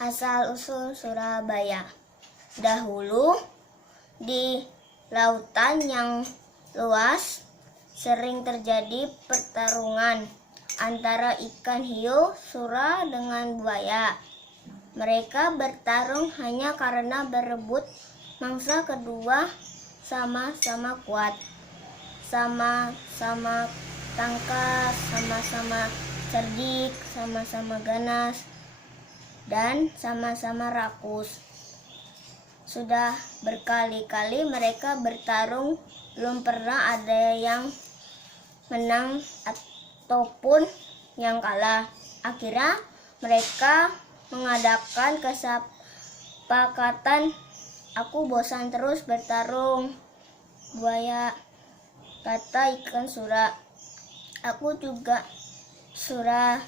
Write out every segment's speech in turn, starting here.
Asal-usul Surabaya. Dahulu, di lautan yang luas sering terjadi pertarungan antara ikan hiu sura dengan buaya. Mereka bertarung hanya karena berebut mangsa. Kedua sama-sama kuat, sama-sama tangkas, sama-sama cerdik, sama-sama ganas, dan sama-sama rakus. Sudah berkali-kali mereka bertarung, belum pernah ada yang menang ataupun yang kalah. Akhirnya mereka mengadakan kesepakatan. Aku bosan terus bertarung, buaya kata ikan sura. Aku juga sura.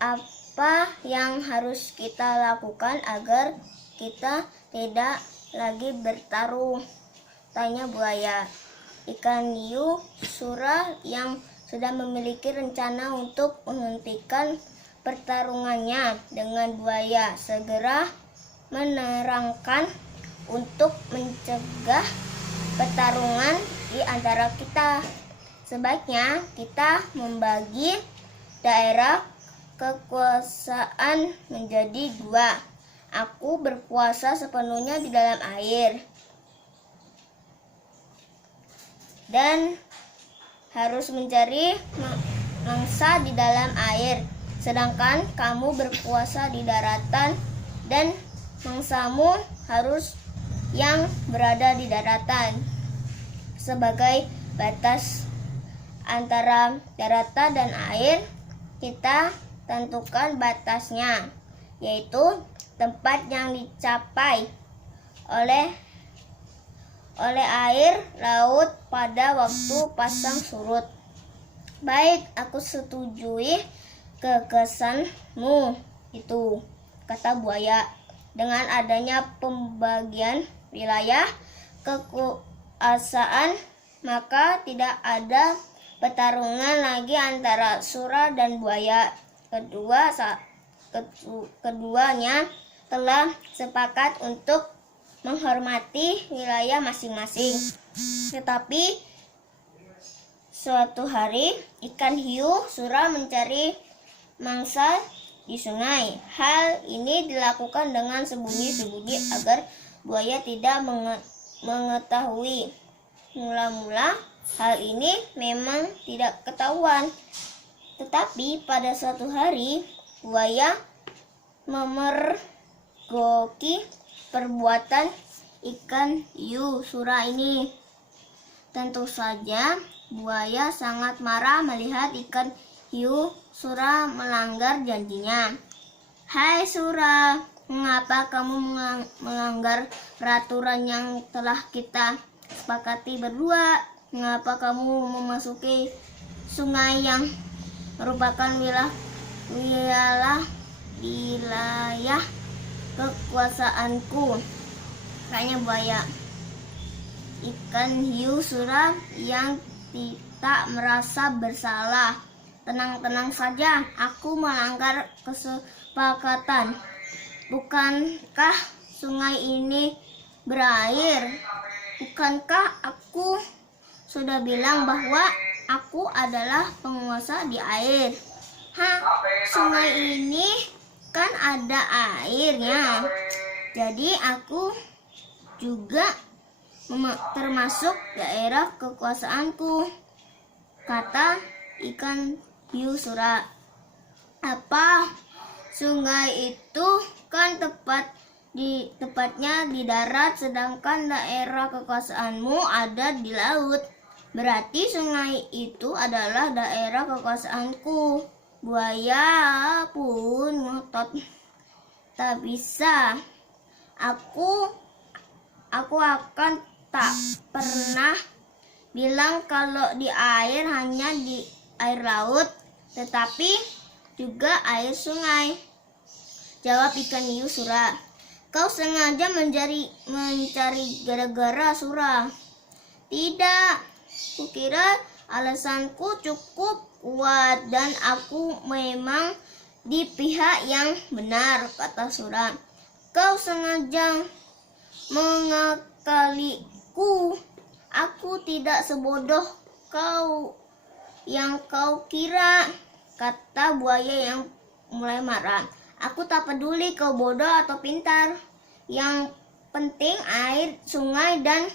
Apa yang harus kita lakukan agar kita tidak lagi bertarung? Tanya buaya. Ikan hiu sura yang sudah memiliki rencana untuk menghentikan pertarungannya dengan buaya segera menerangkan untuk mencegah pertarungan di antara kita. Sebaiknya kita membagi daerah kekuasaan menjadi dua. Aku berkuasa sepenuhnya di dalam air dan harus mencari mangsa di dalam air, sedangkan kamu berkuasa di daratan dan mangsamu harus yang berada di daratan. Sebagai batas antara daratan dan air, kita tentukan batasnya, yaitu tempat yang dicapai oleh air laut pada waktu pasang surut. Baik, aku setujui gagasanmu itu, kata buaya. Dengan adanya pembagian wilayah kekuasaan, maka tidak ada pertarungan lagi antara sura dan buaya. Keduanya telah sepakat untuk menghormati wilayah masing-masing. Tetapi suatu hari ikan hiu sura mencari mangsa di sungai. Hal ini dilakukan dengan sembunyi-sembunyi agar buaya tidak mengetahui. Mula-mula hal ini memang tidak ketahuan. Tetapi pada suatu hari buaya memergoki perbuatan ikan hiu sura ini. Tentu saja buaya sangat marah melihat ikan hiu sura melanggar janjinya. Hai sura, mengapa kamu melanggar peraturan yang telah kita sepakati berdua? Mengapa kamu memasuki sungai yang merupakan wilayah kekuasaanku? Tanya buaya. Ikan hiu sura yang tidak merasa bersalah. Tenang-tenang saja, aku melanggar kesepakatan. Bukankah sungai ini berair? Bukankah aku sudah bilang bahwa aku adalah penguasa di air? Sungai ini kan ada airnya. Jadi aku juga termasuk daerah kekuasaanku, kata ikan hiu sura. Apa? Sungai itu kan tepatnya di darat, sedangkan daerah kekuasaanmu ada di laut. Berarti sungai itu adalah daerah kekuasaanku. Buaya pun ngotot. Tak bisa. Aku akan tak pernah bilang kalau di air hanya di air laut, tetapi juga air sungai, jawab ikan hiu sura. Kau sengaja mencari gara-gara sura? Tidak, kukira alasanku cukup kuat dan aku memang di pihak yang benar, kata Sura. Kau sengaja mengakaliku. Aku tidak sebodoh yang kau kira, kata buaya yang mulai marah. Aku tak peduli kau bodoh atau pintar. Yang penting air sungai dan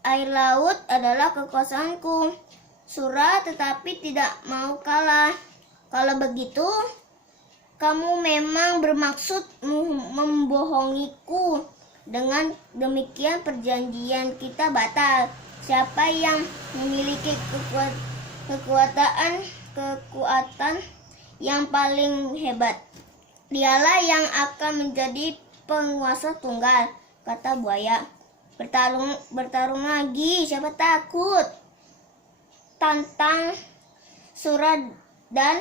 air laut adalah kekuasaanku. Sura tetapi tidak mau kalah. Kalau begitu, kamu memang bermaksud membohongiku. Dengan demikian perjanjian kita batal. Siapa yang memiliki kekuatan yang paling hebat, dialah yang akan menjadi penguasa tunggal, kata buaya. Bertarung lagi, siapa takut? Tantang Sura dan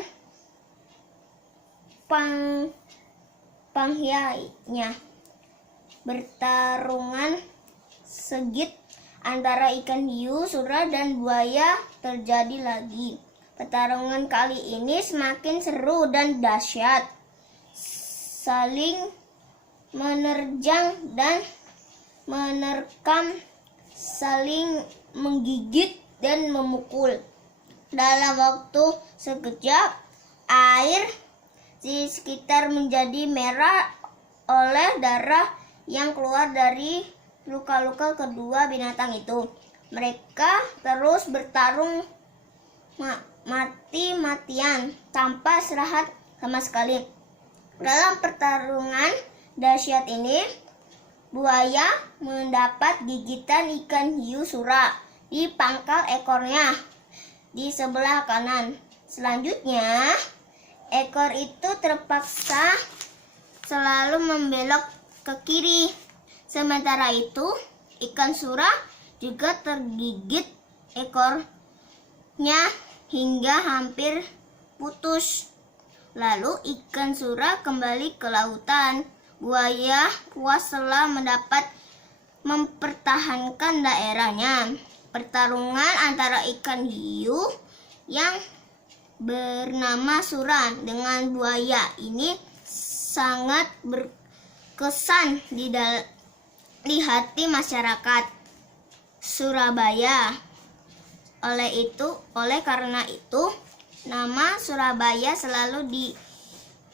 panghyainya. Pertarungan segit antara ikan hiu, Sura, dan buaya terjadi lagi. Pertarungan kali ini semakin seru dan dahsyat. Saling menerjang dan menerkam, saling menggigit dan memukul. Dalam waktu sekejap, air di sekitar menjadi merah oleh darah yang keluar dari luka-luka kedua binatang itu. Mereka terus bertarung mati-matian tanpa istirahat sama sekali. Dalam pertarungan dahsyat ini, buaya mendapat gigitan ikan hiu Sura di pangkal ekornya di sebelah kanan. Selanjutnya, ekor itu terpaksa selalu membelok ke kiri. Sementara itu, ikan Sura juga tergigit ekornya hingga hampir putus. Lalu ikan Sura kembali ke lautan. Buaya puas setelah mempertahankan daerahnya. Pertarungan antara ikan hiu yang bernama Sura dengan buaya ini sangat berkesan di hati masyarakat Surabaya. Oleh karena itu, nama Surabaya selalu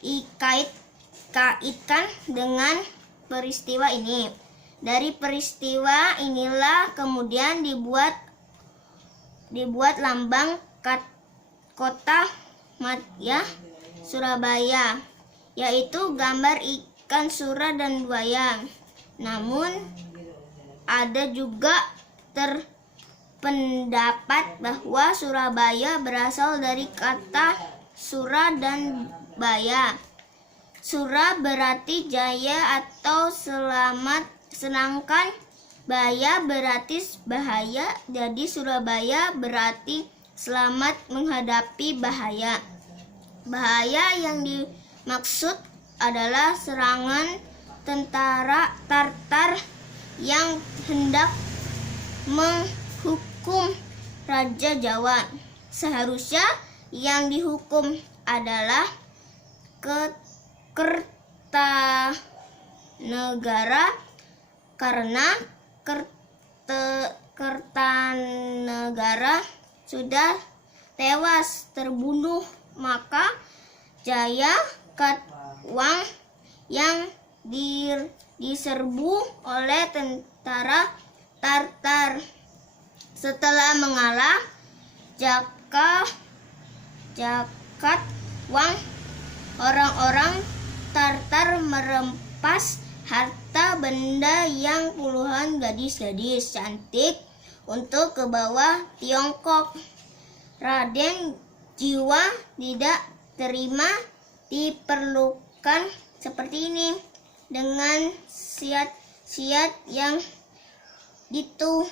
dikaitkan dengan peristiwa ini. Dari peristiwa inilah kemudian dibuat lambang kota ya Surabaya, yaitu gambar ikan Sura dan buaya. Namun ada juga pendapat bahwa Surabaya berasal dari kata Sura dan Baya. Sura berarti jaya atau selamat, sedangkan Baya berarti bahaya. Jadi Surabaya berarti selamat menghadapi bahaya. Bahaya yang dimaksud adalah serangan tentara Tartar yang hendak menghukum Raja Jawa. Seharusnya yang dihukum adalah Kertanegara, karena Kertanegara sudah tewas terbunuh, maka Jaya Katwang yang diserbu oleh tentara Tartar. Setelah mengalah, Jakatwang, orang-orang Tartar merempas harta benda yang puluhan gadis-gadis cantik untuk ke bawah Tiongkok. Raden Jiwa tidak terima diperlukan seperti ini. Dengan siat yang gitu,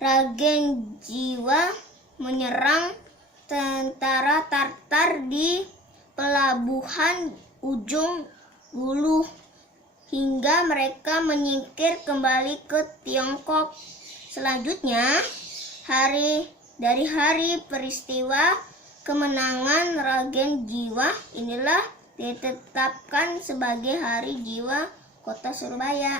Raden Jiwa menyerang tentara Tartar di pelabuhan Ujung Guluh hingga mereka menyingkir kembali ke Tiongkok. Selanjutnya, hari Dari hari peristiwa kemenangan Ragen Jiwa inilah ditetapkan sebagai Hari Jiwa Kota Surabaya.